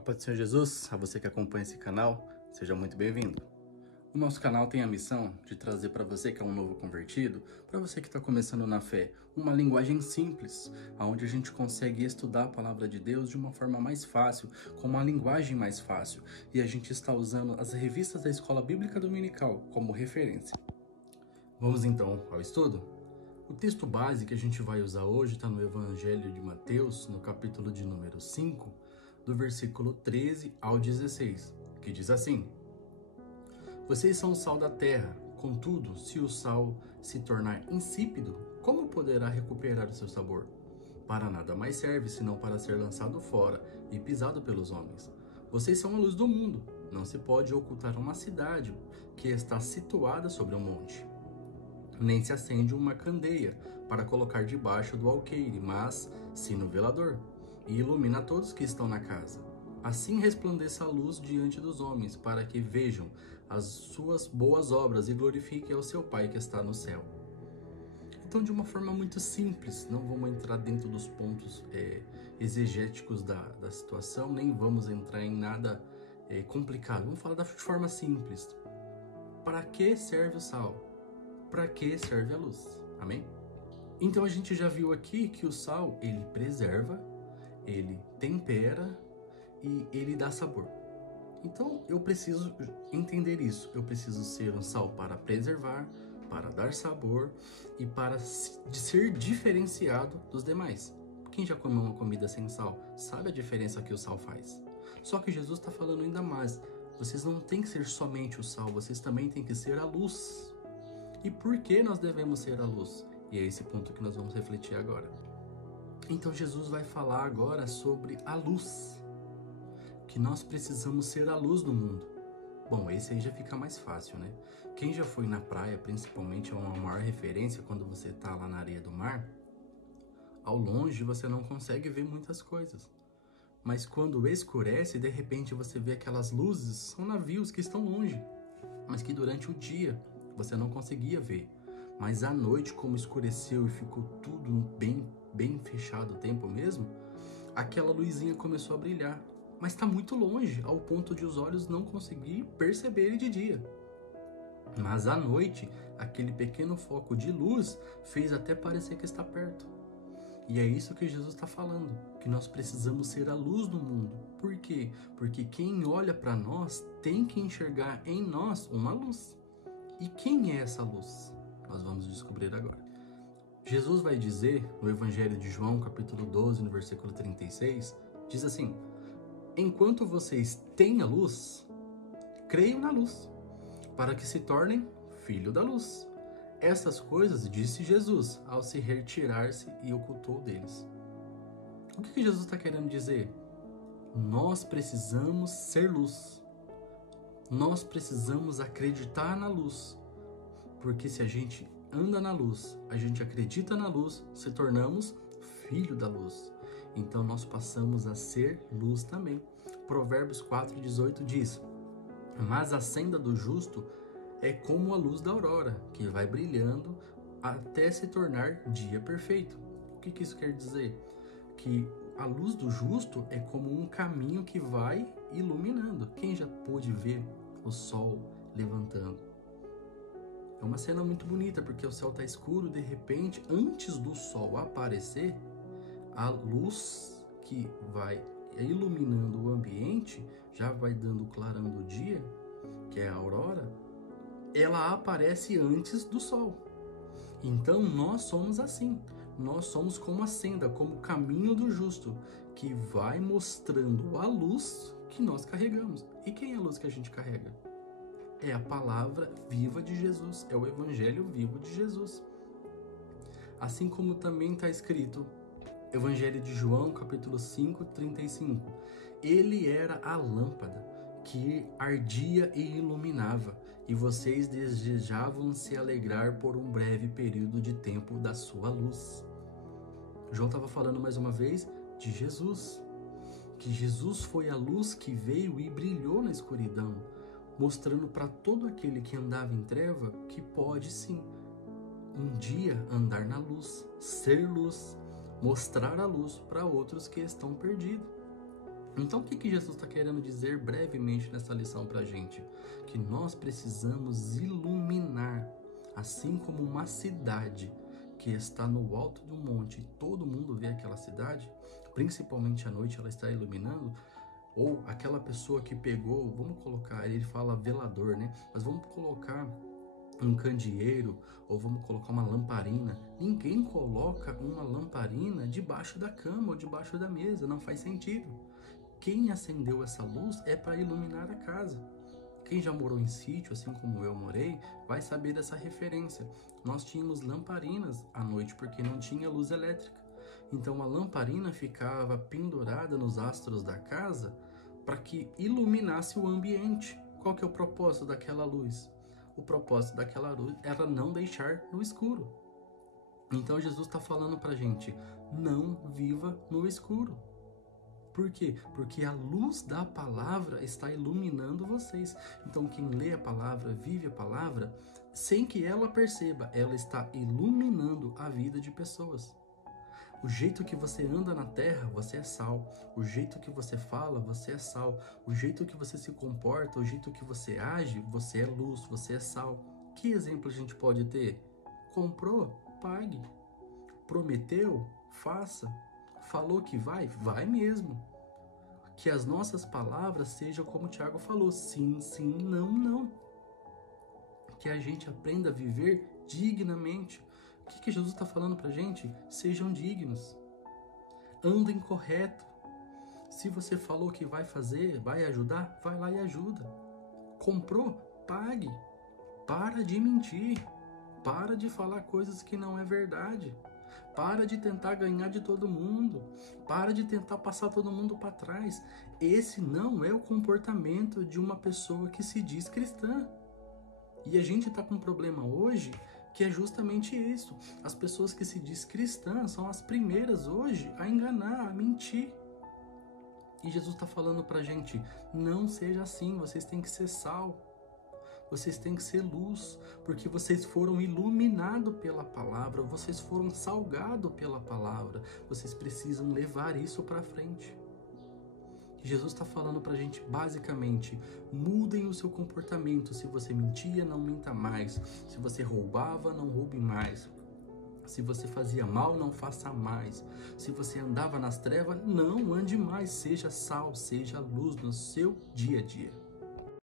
A paz do Senhor Jesus, a você que acompanha esse canal, seja muito bem-vindo. O nosso canal tem a missão de trazer para você que é um novo convertido, para você que está começando na fé, uma linguagem simples, onde a gente consegue estudar a palavra de Deus de uma forma mais fácil, com uma linguagem mais fácil, e a gente está usando as revistas da Escola Bíblica Dominical como referência. Vamos então ao estudo? O texto base que a gente vai usar hoje está no Evangelho de Mateus, no capítulo de número 5, do versículo 13 ao 16, que diz assim: Vocês são o sal da terra, contudo, se o sal se tornar insípido, como poderá recuperar o seu sabor? Para nada mais serve, senão para ser lançado fora e pisado pelos homens. Vocês são a luz do mundo. Não se pode ocultar uma cidade que está situada sobre um monte. Nem se acende uma candeia para colocar debaixo do alqueire, mas sim no velador, e ilumina todos que estão na casa. Assim resplandeça a luz diante dos homens, para que vejam as suas boas obras e glorifiquem ao seu Pai que está no céu. Então, de uma forma muito simples, não vamos entrar dentro dos pontos exegéticos da situação, nem vamos entrar em nada complicado. Vamos falar de forma simples. Para que serve o sal? Para que serve a luz? Amém? Então, a gente já viu aqui que o sal, ele preserva, ele tempera e ele dá sabor. Então, eu preciso entender isso. Eu preciso ser um sal para preservar, para dar sabor e para ser diferenciado dos demais. Quem já comeu uma comida sem sal sabe a diferença que o sal faz. Só que Jesus está falando ainda mais. Vocês não têm que ser somente o sal, vocês também têm que ser a luz. E por que nós devemos ser a luz? E é esse ponto que nós vamos refletir agora. Então Jesus vai falar agora sobre a luz. Que nós precisamos ser a luz do mundo. Bom, esse aí já fica mais fácil, né? Quem já foi na praia, principalmente, é uma maior referência quando você está lá na areia do mar. Ao longe você não consegue ver muitas coisas. Mas quando escurece, de repente você vê aquelas luzes, são navios que estão longe. Mas que durante o dia você não conseguia ver. Mas à noite, como escureceu e ficou tudo bem fechado o tempo mesmo, aquela luzinha começou a brilhar. Mas está muito longe, ao ponto de os olhos não conseguir perceber ele de dia. Mas à noite, aquele pequeno foco de luz fez até parecer que está perto. E é isso que Jesus está falando, que nós precisamos ser a luz do mundo. Por quê? Porque quem olha para nós tem que enxergar em nós uma luz. E quem é essa luz? Nós vamos descobrir agora. Jesus vai dizer, no Evangelho de João, capítulo 12, no versículo 36, diz assim: Enquanto vocês têm a luz, creiam na luz, para que se tornem filho da luz. Essas coisas disse Jesus, ao se retirar-se e ocultou deles. O que Jesus está querendo dizer? Nós precisamos ser luz. Nós precisamos acreditar na luz. Porque se a gente anda na luz, a gente acredita na luz, se tornamos filho da luz. Então nós passamos a ser luz também. Provérbios 4,18 diz: Mas a senda do justo é como a luz da aurora, que vai brilhando até se tornar dia perfeito. O que isso quer dizer? Que a luz do justo é como um caminho que vai iluminando. Quem já pôde ver o sol levantando? É uma cena muito bonita, porque o céu está escuro, de repente, antes do sol aparecer, a luz que vai iluminando o ambiente, já vai dando o clarão do dia, que é a aurora, ela aparece antes do sol. Então nós somos assim, nós somos como a senda, como o caminho do justo, que vai mostrando a luz que nós carregamos. E quem é a luz que a gente carrega? É a palavra viva de Jesus, é o evangelho vivo de Jesus. Assim como também está escrito, Evangelho de João, capítulo 5, 35. Ele era a lâmpada que ardia e iluminava, e vocês desejavam se alegrar por um breve período de tempo da sua luz. João estava falando mais uma vez de Jesus, que Jesus foi a luz que veio e brilhou na escuridão, mostrando para todo aquele que andava em treva que pode sim, um dia andar na luz, ser luz, mostrar a luz para outros que estão perdidos. Então, o que Jesus está querendo dizer brevemente nessa lição para a gente? Que nós precisamos iluminar, assim como uma cidade que está no alto de um monte e todo mundo vê aquela cidade, principalmente à noite ela está iluminando, ou aquela pessoa que pegou, vamos colocar, ele fala velador, né? Mas vamos colocar um candeeiro ou vamos colocar uma lamparina. Ninguém coloca uma lamparina debaixo da cama ou debaixo da mesa, não faz sentido. Quem acendeu essa luz é para iluminar a casa. Quem já morou em sítio, assim como eu morei, vai saber dessa referência. Nós tínhamos lamparinas à noite porque não tinha luz elétrica. Então a lamparina ficava pendurada nos astros da casa para que iluminasse o ambiente. Qual que é o propósito daquela luz? O propósito daquela luz era não deixar no escuro. Então Jesus está falando para a gente, não viva no escuro. Por quê? Porque a luz da palavra está iluminando vocês. Então quem lê a palavra, vive a palavra, sem que ela perceba, ela está iluminando a vida de pessoas. O jeito que você anda na terra, você é sal. O jeito que você fala, você é sal. O jeito que você se comporta, o jeito que você age, você é luz, você é sal. Que exemplo a gente pode ter? Comprou? Pague. Prometeu? Faça. Falou que vai? Vai mesmo. Que as nossas palavras sejam como o Tiago falou, sim, sim, não, não. Que a gente aprenda a viver dignamente. O que Jesus está falando para a gente? Sejam dignos. Andem correto. Se você falou que vai fazer, vai ajudar, vai lá e ajuda. Comprou? Pague. Para de mentir. Para de falar coisas que não é verdade. Para de tentar ganhar de todo mundo. Para de tentar passar todo mundo para trás. Esse não é o comportamento de uma pessoa que se diz cristã. E a gente está com um problema hoje que é justamente isso. As pessoas que se diz cristãs são as primeiras hoje a enganar, a mentir. E Jesus está falando para a gente, não seja assim, vocês têm que ser sal. Vocês têm que ser luz, porque vocês foram iluminados pela palavra, vocês foram salgados pela palavra. Vocês precisam levar isso para frente. Jesus está falando para a gente, basicamente, mudem o seu comportamento. Se você mentia, não minta mais. Se você roubava, não roube mais. Se você fazia mal, não faça mais. Se você andava nas trevas, não ande mais. Seja sal, seja luz no seu dia a dia.